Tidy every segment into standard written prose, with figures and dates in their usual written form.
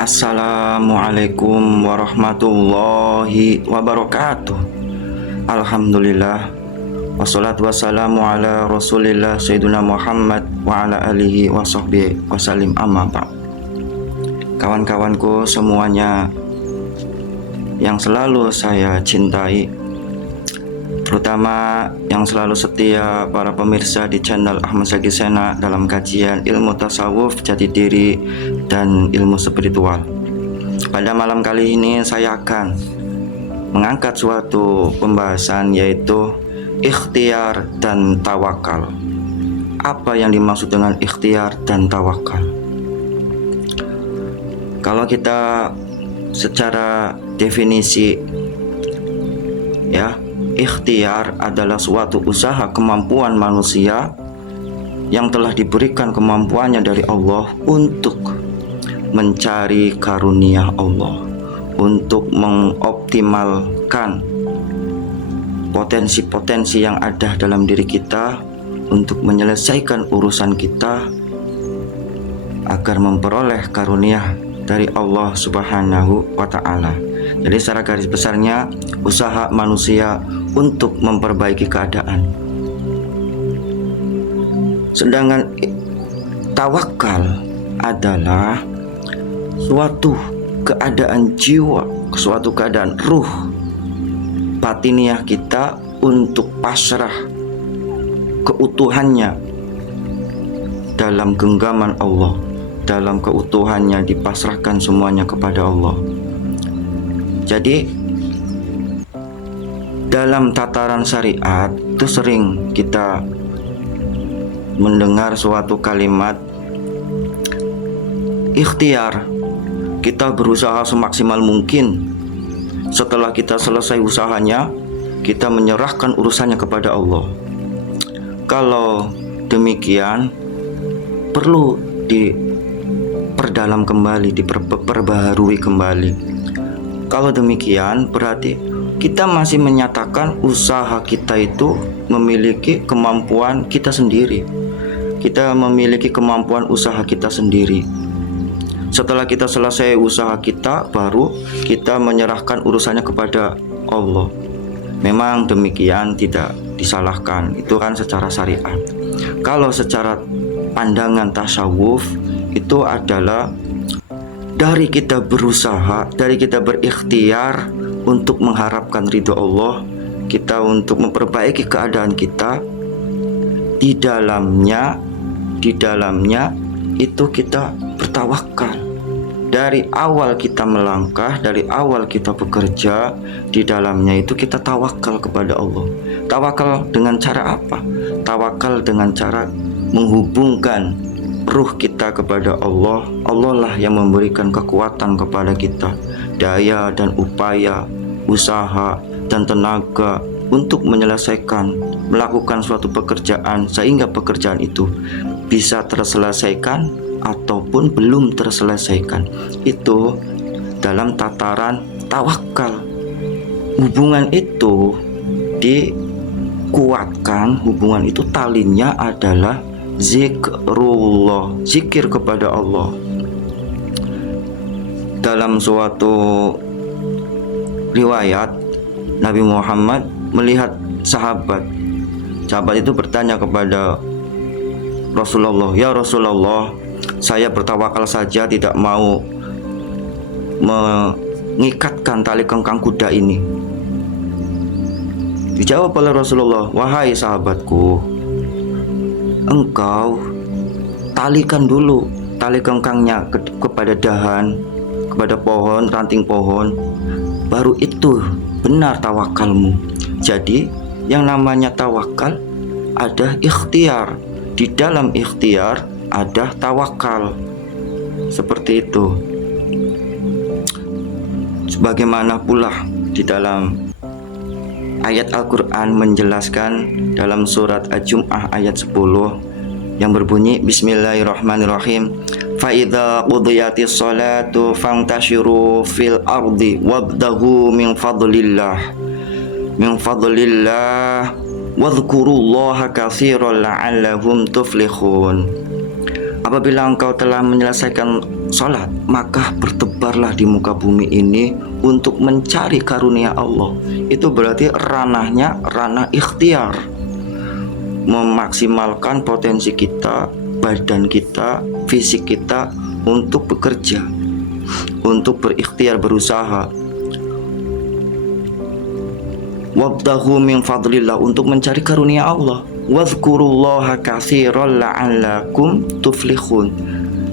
Assalamualaikum warahmatullahi wabarakatuh. Alhamdulillah, wassalatu wassalamu ala rasulillah Sayyidina Muhammad wa ala alihi wa sahbihi wasallim, amma ba'd. Kawan-kawanku semuanya yang selalu saya cintai, terutama yang selalu setia para pemirsa di channel Ahmad Zaki Sena dalam kajian ilmu tasawuf, jati diri, dan ilmu spiritual. Pada malam kali ini saya akan mengangkat suatu pembahasan, yaitu ikhtiar dan tawakal. Apa yang dimaksud dengan ikhtiar dan tawakal? Kalau kita secara definisi, ya, ikhtiar adalah suatu usaha kemampuan manusia yang telah diberikan kemampuannya dari Allah untuk mencari karunia Allah, untuk mengoptimalkan potensi-potensi yang ada dalam diri kita, untuk menyelesaikan urusan kita agar memperoleh karunia dari Allah Subhanahu wa Ta'ala. Jadi secara garis besarnya, usaha manusia untuk memperbaiki keadaan. Sedangkan tawakal adalah suatu keadaan jiwa, suatu keadaan ruh batiniah kita untuk pasrah keutuhannya dalam genggaman Allah, dalam keutuhannya dipasrahkan semuanya kepada Allah. Jadi dalam tataran syariat itu sering kita mendengar suatu kalimat ikhtiar. Kita berusaha semaksimal mungkin. Setelah kita selesai usahanya, kita menyerahkan urusannya kepada Allah. Kalau demikian, perlu diperdalam kembali, diperbaharui kembali. Kalau demikian, berarti kita masih menyatakan usaha kita itu memiliki kemampuan kita sendiri. Kita memiliki kemampuan usaha kita sendiri. Setelah kita selesai usaha kita, baru kita menyerahkan urusannya kepada Allah. Memang demikian, tidak disalahkan. Itu kan secara syariat. Kalau secara pandangan tasawuf, itu adalah dari kita berusaha, dari kita berikhtiar untuk mengharapkan ridho Allah, kita untuk memperbaiki keadaan kita. Di dalamnya itu kita bertawakal. Dari awal kita melangkah, dari awal kita bekerja, di dalamnya itu kita tawakal kepada Allah. Tawakal dengan cara apa? Tawakal dengan cara menghubungkan ruh kita kepada Allah. Allah lah yang memberikan kekuatan kepada kita, daya dan upaya, usaha dan tenaga untuk menyelesaikan, melakukan suatu pekerjaan, sehingga pekerjaan itu bisa terselesaikan ataupun belum terselesaikan. Itu dalam tataran tawakal. Hubungan itu dikuatkan, hubungan itu talinya adalah zikrullah, zikir kepada Allah. Dalam suatu riwayat, Nabi Muhammad melihat sahabat itu bertanya kepada Rasulullah, "Ya Rasulullah, saya bertawakal saja, tidak mau mengikatkan tali kengkang kuda ini." Dijawab oleh Rasulullah, "Wahai sahabatku, engkau talikan dulu tali kengkangnya kepada dahan, kepada pohon, ranting pohon, baru itu benar tawakalmu." Jadi yang namanya tawakal ada ikhtiar. Di dalam ikhtiar ada tawakal. Seperti itu. Sebagaimana pula di dalam ayat Al-Quran menjelaskan dalam surat Al-Jum'ah ayat 10 yang berbunyi, Bismillahirrahmanirrahim, "Fa'idha qudiyatis salatu fantashiru fil ardi wabdahu min fadlillah wadhkurullaha katsiran la'allahum tuflihun." Apabila engkau telah menyelesaikan sholat, maka bertebarlah di muka bumi ini untuk mencari karunia Allah. Itu berarti ranahnya ranah ikhtiar, memaksimalkan potensi kita, badan kita, fisik kita untuk bekerja, untuk berikhtiar, berusaha. Wabtahu min fadlillah, untuk mencari karunia Allah. Wadhkurullaha katsiran la'allakum tuflihun.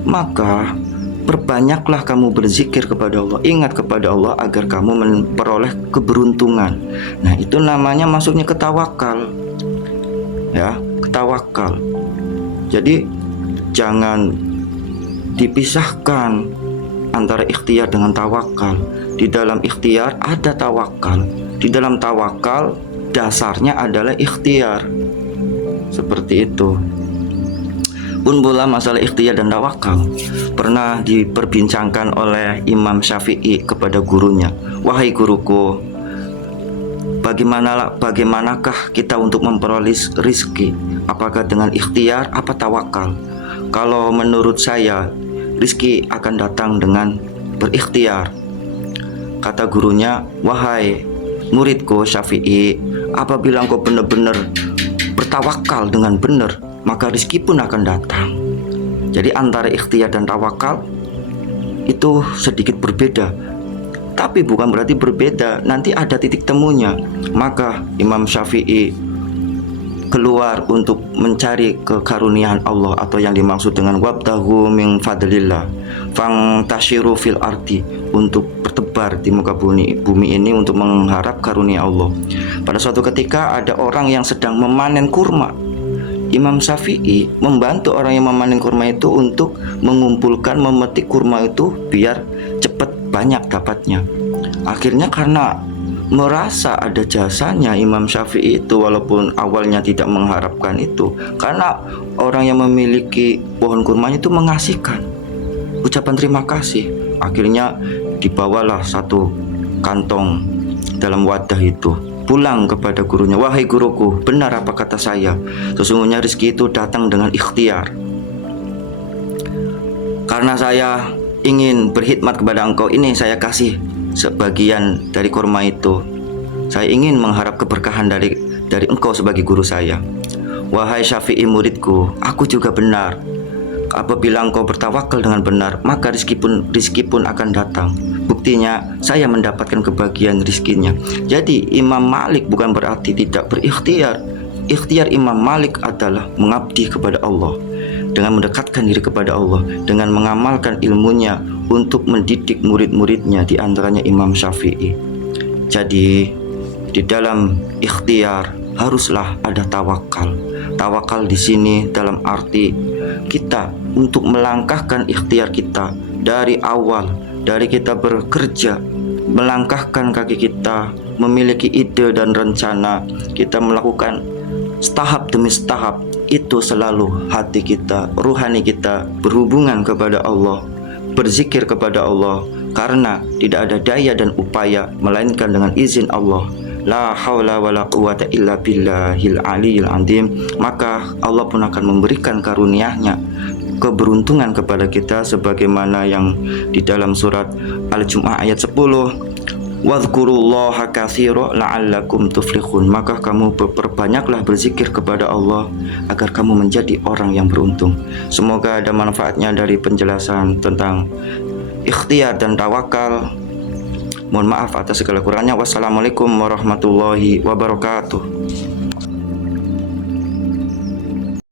Maka perbanyaklah kamu berzikir kepada Allah, ingat kepada Allah agar kamu memperoleh keberuntungan. Nah, itu namanya masuknya ke tawakal. Ya, tawakal. Jadi jangan dipisahkan antara ikhtiar dengan tawakal. Di dalam ikhtiar ada tawakal. Di dalam tawakal dasarnya adalah ikhtiar. Seperti itu. Pun pula masalah ikhtiar dan tawakal pernah diperbincangkan oleh Imam Syafi'i kepada gurunya. Wahai guruku, bagaimanakah kita untuk memperoleh rizki? Apakah dengan ikhtiar apa tawakal? Kalau menurut saya, rizki akan datang dengan berikhtiar. Kata gurunya, wahai muridku Syafi'i, apabila engkau benar-benar bertawakal dengan benar, maka rizki pun akan datang. Jadi antara ikhtiar dan tawakal itu sedikit berbeda, tapi bukan berarti berbeda, nanti ada titik temunya. Maka Imam Syafi'i keluar untuk mencari kekaruniaan Allah, atau yang dimaksud dengan wabtahu min fadlillah fangtashiru fil ardi, untuk bertebar di muka bumi ini untuk mengharap karunia Allah. Pada suatu ketika ada orang yang sedang memanen kurma. Imam Syafi'i membantu orang yang memanen kurma itu untuk mengumpulkan, memetik kurma itu biar cepat banyak dapatnya. Akhirnya karena merasa ada jasanya Imam Syafi'i itu, walaupun awalnya tidak mengharapkan itu, karena orang yang memiliki pohon kurmanya itu mengasihkan ucapan terima kasih. Akhirnya dibawalah satu kantong dalam wadah itu pulang kepada gurunya. Wahai guruku, benar apa kata saya? Sesungguhnya rezeki itu datang dengan ikhtiar. Karena saya ingin berkhidmat kepada engkau, ini saya kasih sebagian dari kurma itu. Saya ingin mengharap keberkahan dari engkau sebagai guru saya. Wahai Syafi'i muridku, aku juga benar. Apabila engkau bertawakal dengan benar, maka rizki pun akan datang. Buktinya saya mendapatkan kebahagiaan rizkinya. Jadi Imam Malik bukan berarti tidak berikhtiar. Ikhtiar Imam Malik adalah mengabdi kepada Allah, dengan mendekatkan diri kepada Allah, dengan mengamalkan ilmunya untuk mendidik murid-muridnya, di antaranya Imam Syafi'i. Jadi di dalam ikhtiar haruslah ada tawakal. Tawakal di sini dalam arti kita untuk melangkahkan ikhtiar kita dari awal, dari kita bekerja, melangkahkan kaki kita, memiliki ide dan rencana, kita melakukan tahap demi tahap. Itu selalu hati kita, ruhani kita berhubungan kepada Allah, berzikir kepada Allah, karena tidak ada daya dan upaya melainkan dengan izin Allah. La haula wala quwata illa billahil aliyil azim. Maka Allah pun akan memberikan karunia-Nya, keberuntungan kepada kita, sebagaimana yang di dalam surat Al-Jumu'ah ayat 10, wadhkurullaha katsiran la'allakum tuflihun. Maka kamu perbanyaklah berzikir kepada Allah agar kamu menjadi orang yang beruntung. Semoga ada manfaatnya dari penjelasan tentang ikhtiar dan tawakal. Mohon maaf atas segala kurangnya. Wassalamualaikum warahmatullahi wabarakatuh.